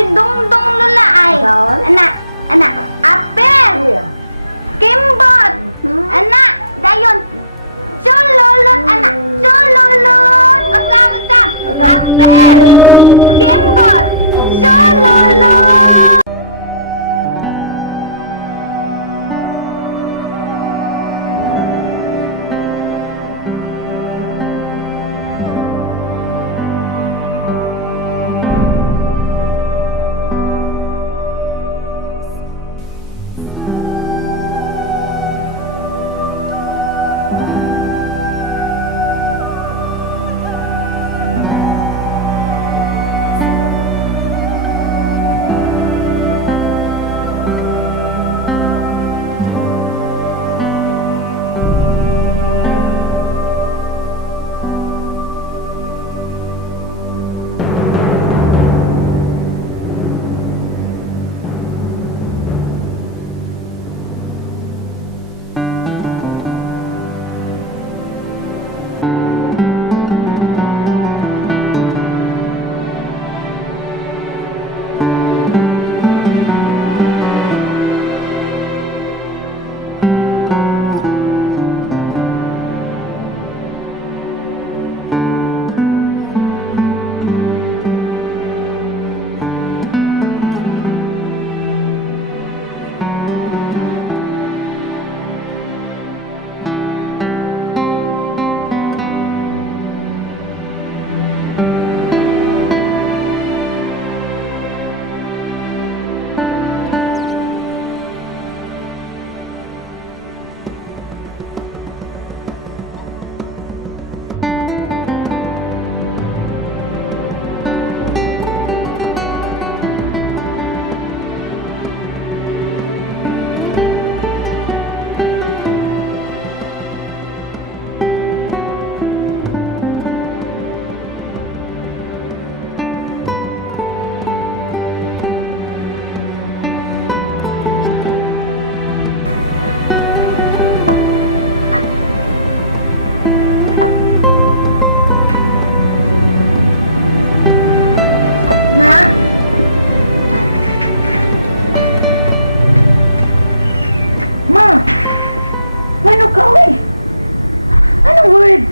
si Dongdong Lulaay. Anak, apel. Kimbot. Anak, dayon. Sululot, anak. Sululot. Usap. Apel. Kimbot. Sululot.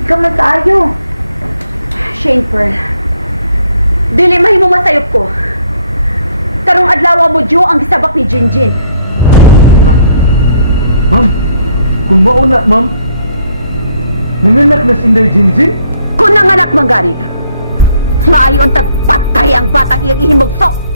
Kaman tayo. Shane Pearl, dili mahimo masayop ko. Karong adlaw mo Jo ang gisabak ni Jinjin. Ma'am, kung mauna, ma'am, nanganak na si Inday Jinjin? Kung nanganak man gani, maayon tagpatay ang batang iyang ihimugso.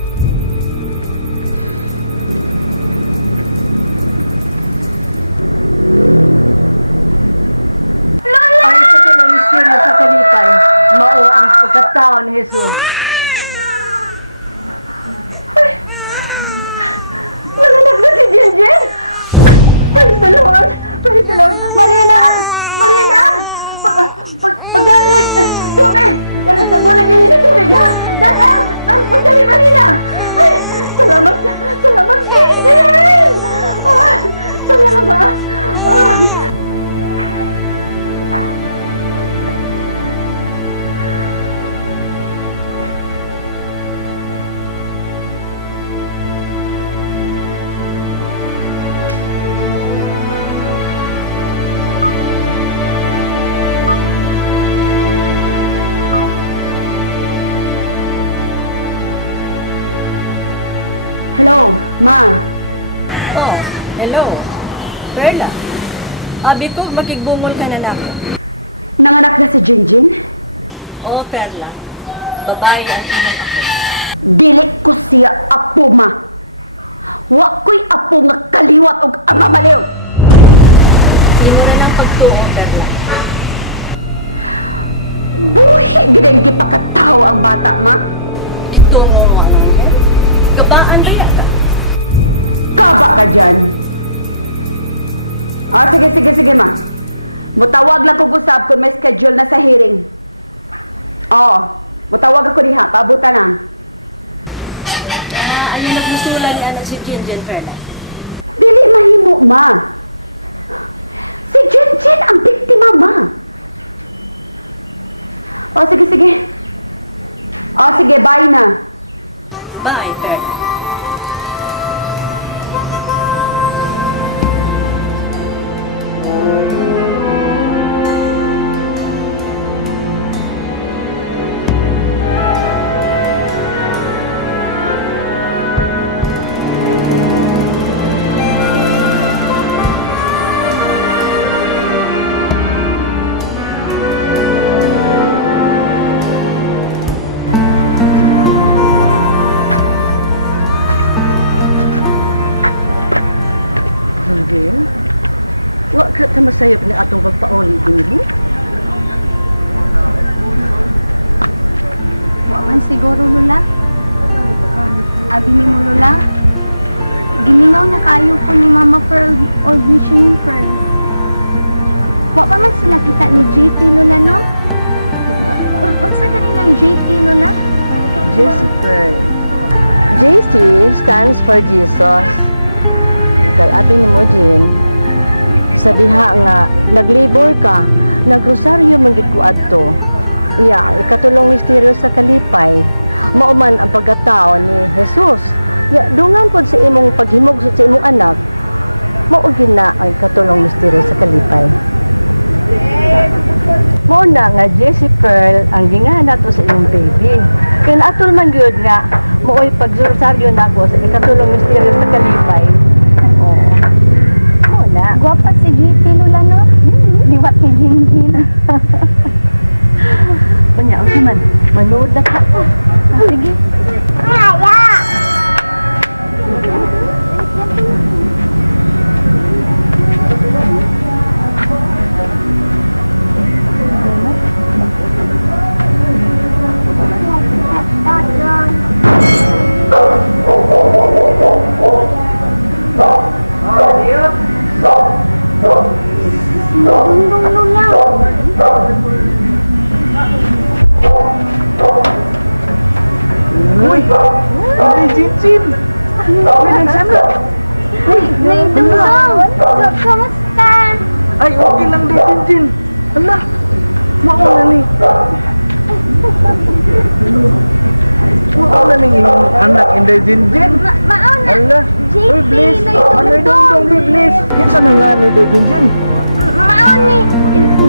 Pagkatao ni Jesus. Nanganak na si Jinjin! Praise the Lord! Praise the Lord! Marina! Pag-galit! Tubig! Galit sa gulag yun yung tubig, ha? Pagdali, Marina! Ay! Salamat, Jinjin! Salamat! Hello, Ma. Oh, hello. Perla. Abi ko, makigbungol ka na nako. Nanganak na si Jinjin? Oh, Perla. Babae ang inang ako. Dili ko siya apo, Ma. Wa ko'y apo nga kaliwat og ama maliw. Tingura ng pagtuong, Perla. Buhi gideng gipakataw ang bata, Ma. Ito mo mo alam mo. Kabaan kaya ka? Kaba ka dyan. Sige, Ma. Mutawag lang ko gusap kung may schedule na sa hearing. Mutawag ako diha. Pabuta na. Ano nagmusulan ni anak si Jinjin, Perla? Dili mahimo, Ma. Si Jinjin ang biktima, Ma. Sige. Sige, bye na. Bye, Perla. Angel, wa ka ta masayop ni atong pagpauli din mo? Wa man siguro, Lola. Abi ni mo, Lola. Gimingaw na kayo ko ni Mama Pearl o ni Shane Pearl. Wa pa man sila kita ni JP, Lola, no? Unsa kanilang JP, Lola? Jessica. JC stands for Jesus. Kay abi ni mo din, sa diha nga naglibor ka, nagrosaryo man gid ko adto. Iya, ang ikatulong misteryo sa kalipay, mauman ang pagkatao ni Jesus. Ya, dungan pod sa imong paghimog sa imong anak, mao gid na ang ikatulong misteryo sa kalipay. Mao na nga Jessie Pearl ang gingan nato sa imong baby. Kaya naatol man gyud nga maoy pagrosaryo nako sa ikatulong misteryo sa kalipay. Oo. Na. Gwapa si JP, Lola, no? Liwat ni Jinjin. Kanya, ang man, manood na ka. Sige. Kaya! Dungdung, Lola. Uy! Inday Jinjin! Uy, nagsana! Uy, Dungdung! Kamusta? Ay, okay lang Inday Jinjin! Hala! Mauna ni! Mauna ni iyong anak Inday Jinjin! Mauna! Hala! Uy, JP, please! Noy Anoy Dungdung! dong, please! Kinsa na nga ni Inday Jinjin? Mauni!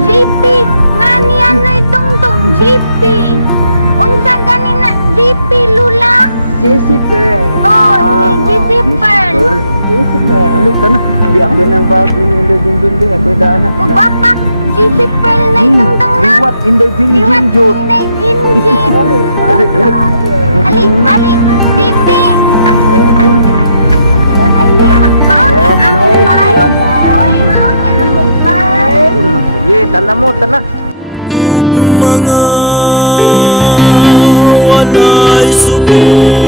JP! Nga niya Noy Dungdung! JP! Unsa ganin na JP, Lula? Jessie Pearl. Oh, si JP Pearl! Jessie Pearl. Ano, sana? Hindi ako din ang bago ni Inday Jinjin din. Ako'y daan na. O bapa, JP Pearl Noy Dungdung na! Liwat Inday Jinjin, Liwat Jod! Inday Jinjin! Ali, ali! Ali, ali, JP! Ali, mauna ang mobile! Uy, mauna ang mobile! Sige, tala mo, tala! mga walay subok.